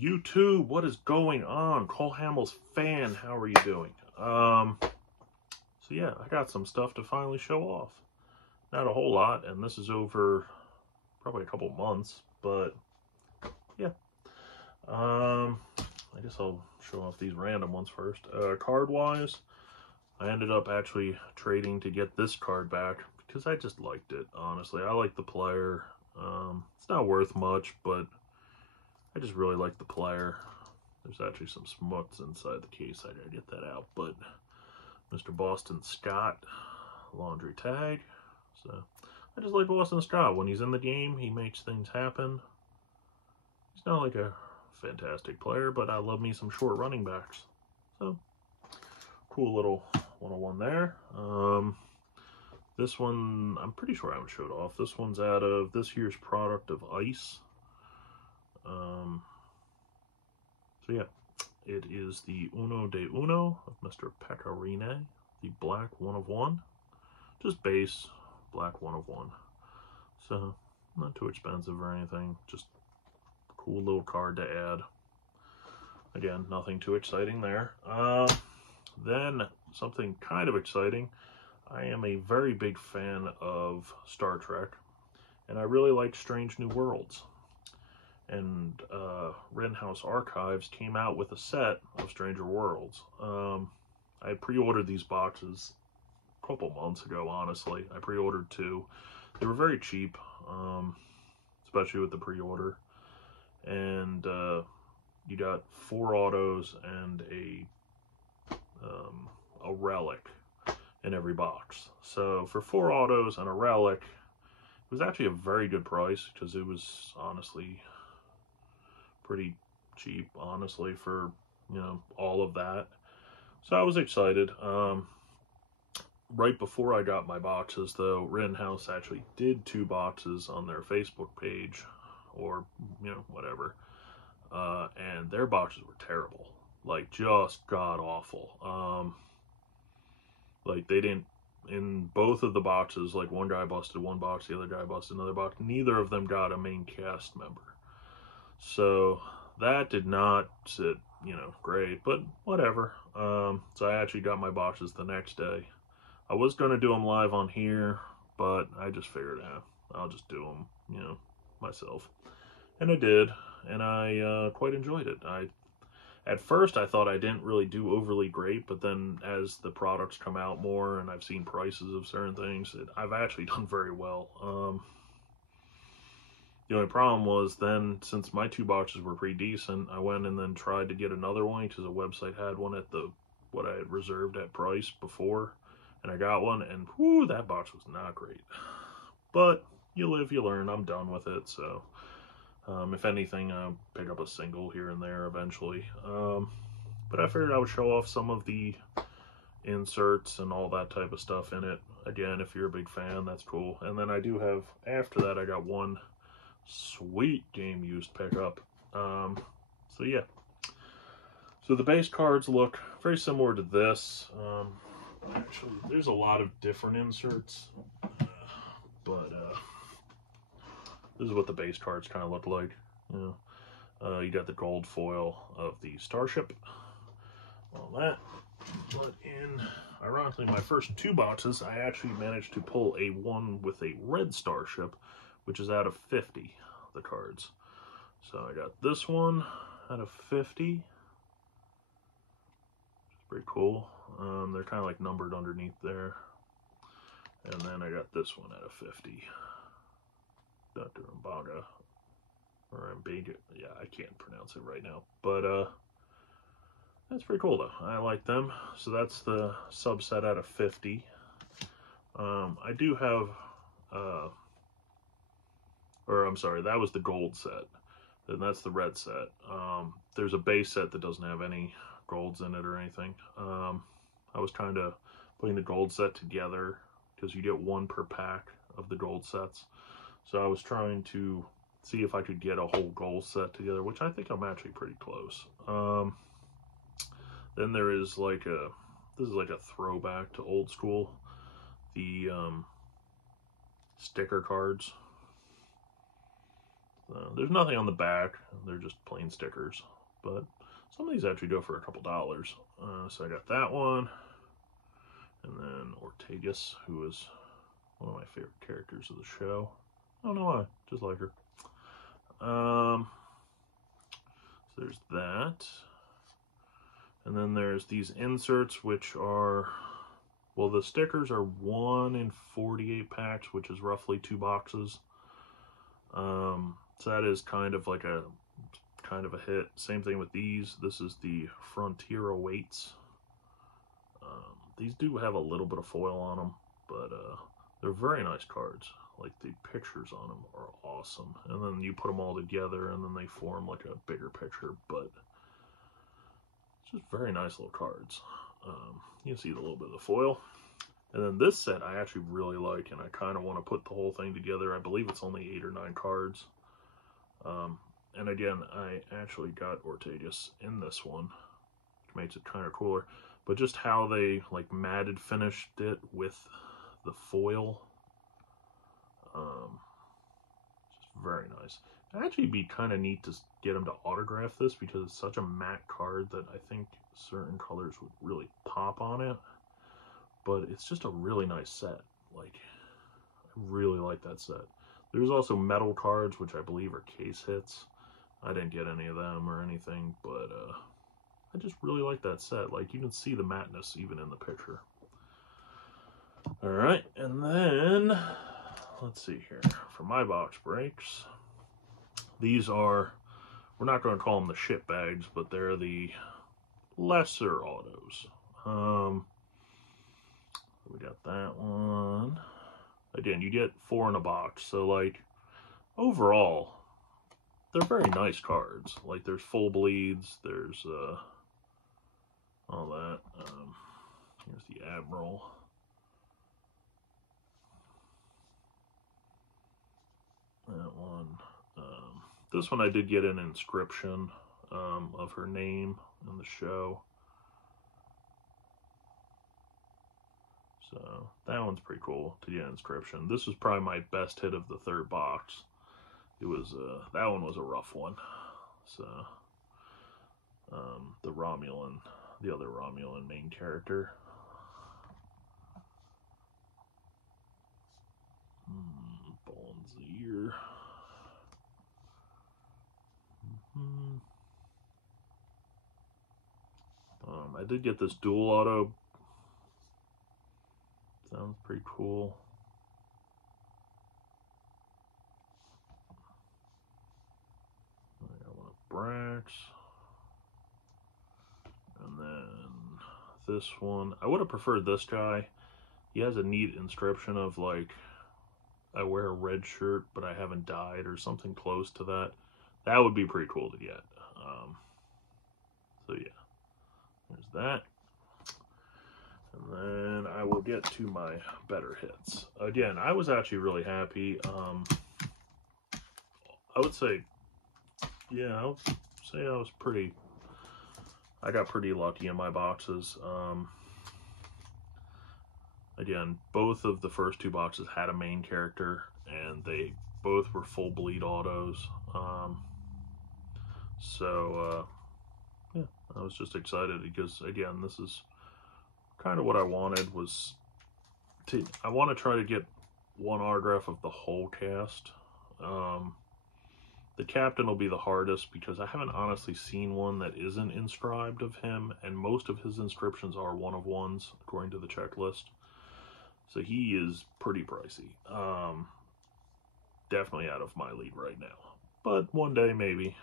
YouTube, what is going on? Cole Hamels fan, how are you doing? So yeah, I got some stuff to finally show off. Not a whole lot, and this is over probably a couple months, but yeah. I guess I'll show off these random ones first. Card-wise, I ended up actually trading to get this card back because I just liked it, honestly. I like the player. It's not worth much, but I just really like the player. There's actually some smuts inside the case. I gotta get that out. But Mr. Boston Scott, laundry tag. So I just like Boston Scott. When he's in the game, he makes things happen. He's not like a fantastic player, but I love me some short running backs. So cool little 101 there. This one, I'm pretty sure I haven't showed off. This one's out of this year's product of Ice. So yeah, it is the Uno de Uno of Mr. Pecorine, the black 1 of 1. Just base, black 1 of 1. So, not too expensive or anything, just a cool little card to add. Again, nothing too exciting there. Then, something kind of exciting. I am a very big fan of Star Trek, and I really like Strange New Worlds. And Rittenhouse Archives came out with a set of Stranger Worlds. I pre-ordered these boxes a couple months ago, honestly. I pre-ordered 2. They were very cheap, especially with the pre-order. And you got 4 autos and a relic in every box. So for 4 autos and a relic, it was actually a very good price because it was honestly pretty cheap, honestly, for, you know, all of that. So I was excited. Right before I got my boxes, though, Rittenhouse actually did 2 boxes on their Facebook page, or, you know, whatever. And their boxes were terrible. Like, just god-awful. Like, they didn't, in both of the boxes, like, one guy busted one box, the other guy busted another box. Neither of them got a main cast member. So that did not sit, you know, great, but whatever. So I actually got my boxes the next day. I was going to do them live on here, but I just figured out I'll just do them, you know, myself. And I did, and I quite enjoyed it. At first, I thought I didn't really do overly great, but then as the products come out more and I've seen prices of certain things, I've actually done very well. The only problem was then, since my 2 boxes were pretty decent, I went and then tried to get another one because a website had one at what I had reserved at price before, and I got one, and whoo, that box was not great. But you live, you learn. I'm done with it, so if anything, I'll pick up a single here and there eventually. But I figured I would show off some of the inserts and all that type of stuff in it. Again, if you're a big fan, that's cool. And then I do have, after that, I got one sweet game used pickup. So yeah. So the base cards look very similar to this. Actually, there's a lot of different inserts, but this is what the base cards kind of look like. You know, you got the gold foil of the Starship. All that. But in, ironically, my first 2 boxes, I actually managed to pull a one with a red Starship, which is out of 50, the cards. So I got this one out of 50. Which is pretty cool. They're kind of like numbered underneath there. And then I got this one out of 50. Dr. Mbaga. Or Mbaga. Yeah, I can't pronounce it right now. But that's pretty cool, though. I like them. So that's the subset out of 50. I do have... or I'm sorry, that was the gold set. And that's the red set. There's a base set that doesn't have any golds in it or anything. I was kind of putting the gold set together because you get 1 per pack of the gold sets. So I was trying to see if I could get a whole gold set together, which I think I'm actually pretty close. Then there is like this is like a throwback to old school. The sticker cards. There's nothing on the back. They're just plain stickers. But some of these actually go for a couple dollars. So I got that one. And then Ortegas, who is one of my favorite characters of the show. I don't know why. Just like her. So there's that. And then there's these inserts, which are, well, the stickers are 1 in 48 packs, which is roughly 2 boxes. So that is kind of like a hit. Same thing with these. This is the Frontier Awaits. These do have a little bit of foil on them, but they're very nice cards. Like, the pictures on them are awesome. And then you put them all together, and then they form like a bigger picture, but it's just very nice little cards. You can see a little bit of the foil. And then this set I actually really like, and I kind of want to put the whole thing together. I believe it's only 8 or 9 cards. And again, I actually got Ortegas in this one, which makes it kind of cooler. But just how they like matted finished it with the foil, just very nice. It'd actually be kind of neat to get them to autograph this, because it's such a matte card that I think certain colors would really pop on it. But it's just a really nice set. Like, I really like that set. There's also metal cards, which I believe are case hits. I didn't get any of them or anything, but I just really like that set. Like, you can see the matteness even in the picture. All right, and then let's see here. For my box breaks, these are, we're not going to call them the shit bags, but they're the lesser autos. We got that one. Again, you get 4 in a box, so like overall, they're very nice cards. Like, there's full bleeds, there's all that. Here's the Admiral. That one. This one I did get an inscription of her name in the show. So that one's pretty cool to get an inscription. This was probably my best hit of the 3rd box. It was that one was a rough one. So the Romulan, the other Romulan main character. Bones ear. I did get this dual auto. Sounds pretty cool. I got one of Brax. And then this one. I would have preferred this guy. He has a neat inscription of like, I wear a red shirt, but I haven't died, or something close to that. That would be pretty cool to get. So yeah, there's that. And then I will get to my better hits. Again, I was actually really happy. I would say, yeah, I would say I got pretty lucky in my boxes. Again, both of the first 2 boxes had a main character, and they both were full bleed autos. Yeah, I was just excited because, again, this is kind of what I wanted, was I want to try to get one autograph of the whole cast. The captain will be the hardest, because I haven't honestly seen one that isn't inscribed of him, and most of his inscriptions are 1-of-1s according to the checklist. So he is pretty pricey. Definitely out of my league right now, but one day maybe.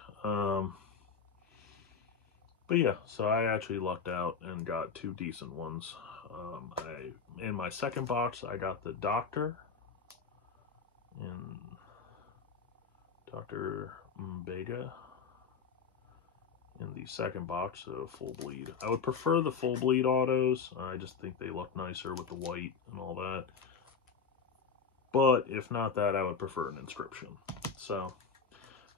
But yeah, so I actually lucked out and got 2 decent ones. In my second box, I got the Doctor, in Dr. Mbega, in the second box, so full bleed. I would prefer the full bleed autos. I just think they look nicer with the white and all that. But if not that, I would prefer an inscription. So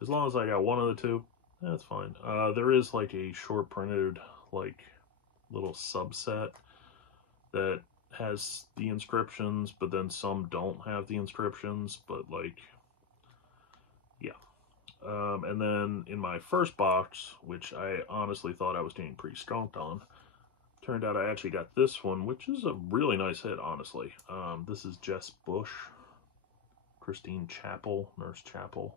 as long as I got one of the 2, that's fine. There is like a short printed like little subset that has the inscriptions, but then some don't have the inscriptions. But like, yeah. And then in my first box, which I honestly thought I was getting pretty skunked on, turned out I actually got this one, which is a really nice hit, honestly. This is Jess Bush, Christine Chapel, Nurse Chapel.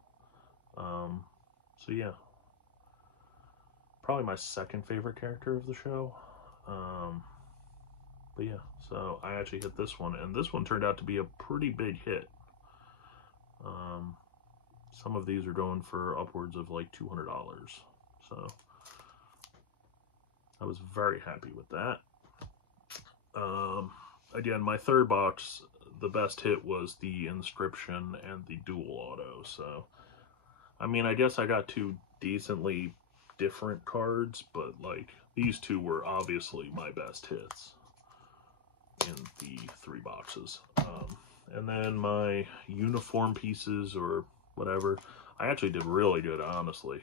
So yeah, probably my second favorite character of the show. But yeah, so I actually hit this one, and this one turned out to be a pretty big hit. Some of these are going for upwards of like $200, so I was very happy with that. Again, my third box, the best hit was the Inscription and the Dual Auto. So, I mean, I guess I got two decently different cards, but like these two were obviously my best hits in the three boxes. And then my uniform pieces or whatever, I actually did really good, honestly.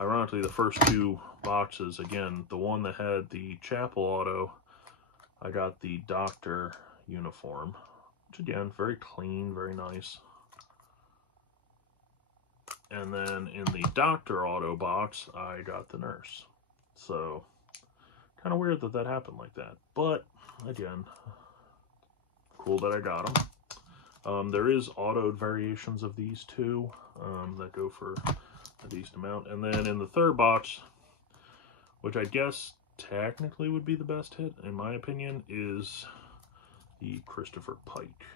Ironically, the first two boxes, again, the one that had the Chapel Auto, I got the Doctor uniform, which again, very clean, very nice. And then in the Doctor Auto box, I got the Nurse. So, kind of weird that that happened like that. But, again, cool that I got them. There is autoed variations of these two that go for a decent amount. And then in the third box, which I guess technically would be the best hit, in my opinion, is the Christopher Pike.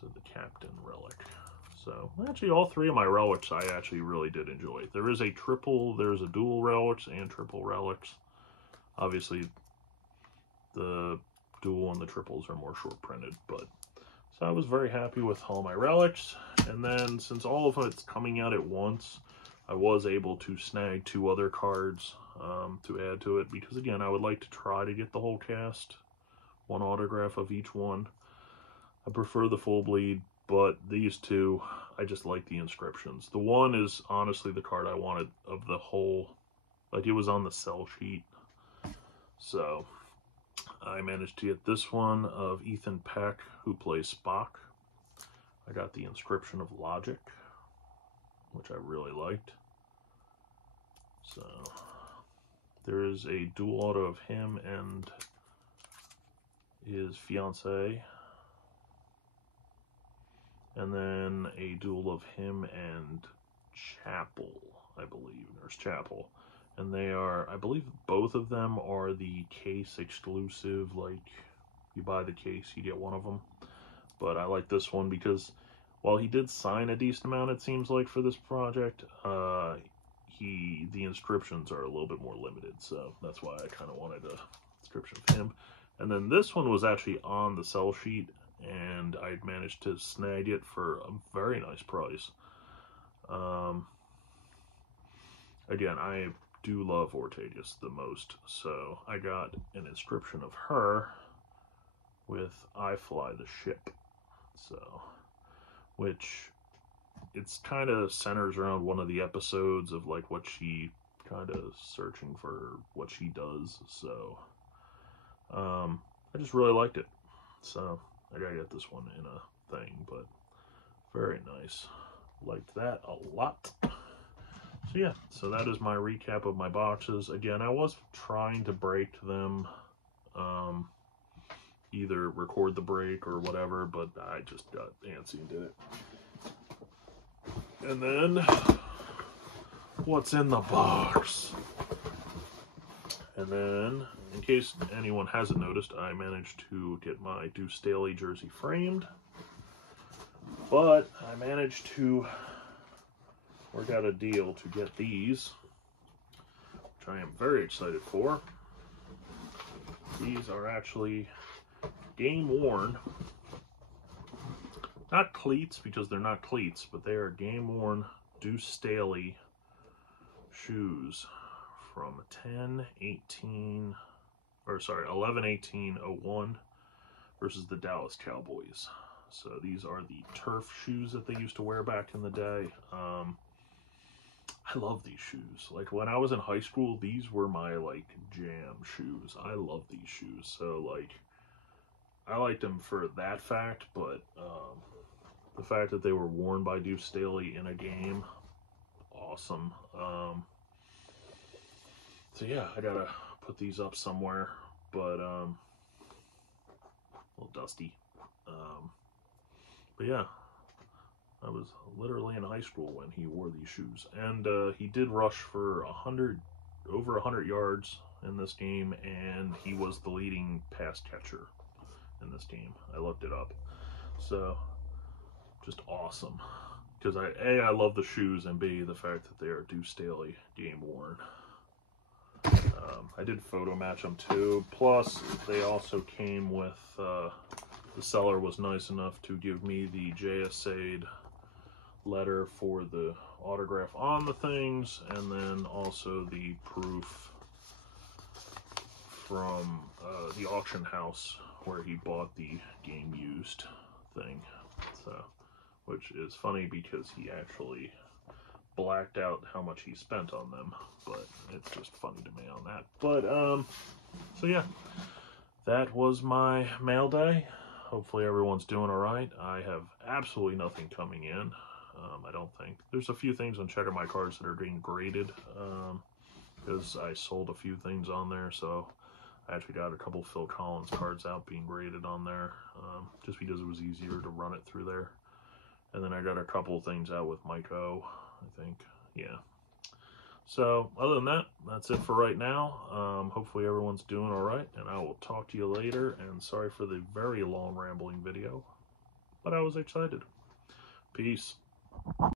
So the Captain Relic. So actually all three of my relics I actually really did enjoy. There is a triple, there's a dual relics and triple relics. Obviously the dual and the triples are more short printed, but so I was very happy with all my relics. And then since all of it's coming out at once, I was able to snag two other cards to add to it, because again, I would like to try to get the whole cast, one autograph of each one. I prefer the full bleed, but these two, I just like the inscriptions. The one is honestly the card I wanted of the whole, like it was on the sell sheet. So I managed to get this one of Ethan Peck, who plays Spock. I got the Inscription of Logic, which I really liked. So there is a dual auto of him and his fiancée. And then a duel of him and Chapel, I believe, Nurse Chapel. And they are, I believe both of them are the case exclusive, like you buy the case, you get one of them. But I like this one because while he did sign a decent amount, it seems like, for this project, the inscriptions are a little bit more limited. So that's why I kind of wanted a inscription of him. And then this one was actually on the sell sheet, and I managed to snag it for a very nice price. Again, I do love Ortegas the most, so I got an inscription of her with I Fly the Ship. So, which it's kind of centers around one of the episodes of like what she kind of searching for what she does. So, I just really liked it. So I gotta get this one in a thing, but very nice. Liked that a lot. So yeah, so that is my recap of my boxes. Again, I was trying to break them, either record the break or whatever, but I just got antsy and did it. And then, what's in the box? And then, in case anyone hasn't noticed, I managed to get my Deuce Staley jersey framed. But I managed to work out a deal to get these, which I am very excited for. These are actually game-worn, not cleats because they're not cleats, but they are game-worn Deuce Staley shoes from 11/18/01 versus the Dallas Cowboys. So these are the turf shoes that they used to wear back in the day. I love these shoes. Like when I was in high school, these were my like jam shoes. I love these shoes. So like I liked them for that fact, but the fact that they were worn by Deuce Staley in a game, awesome. So yeah, I gotta put these up somewhere, but a little dusty. But yeah, I was literally in high school when he wore these shoes, and he did rush for over 100 yards in this game, and he was the leading pass catcher in this game. I looked it up, so just awesome. Because I love the shoes, and B, the fact that they are Deuce Staley game worn. I did photo match them too. Plus, they also came with, the seller was nice enough to give me the JS letter for the autograph on the things, and then also the proof from the auction house where he bought the game used thing. So, which is funny because he actually blacked out how much he spent on them, but it's just funny to me on that. But so yeah, that was my mail day. Hopefully everyone's doing all right. I have absolutely nothing coming in. I don't think. There's a few things on Checker My Cards that are being graded, because I sold a few things on there, so I actually got a couple Phil Collins cards out being graded on there, just because it was easier to run it through there. And then I got a couple things out with Mike O, I think. Yeah. So, other than that, that's it for right now. Hopefully everyone's doing all right, and I will talk to you later. And sorry for the very long rambling video, but I was excited. Peace.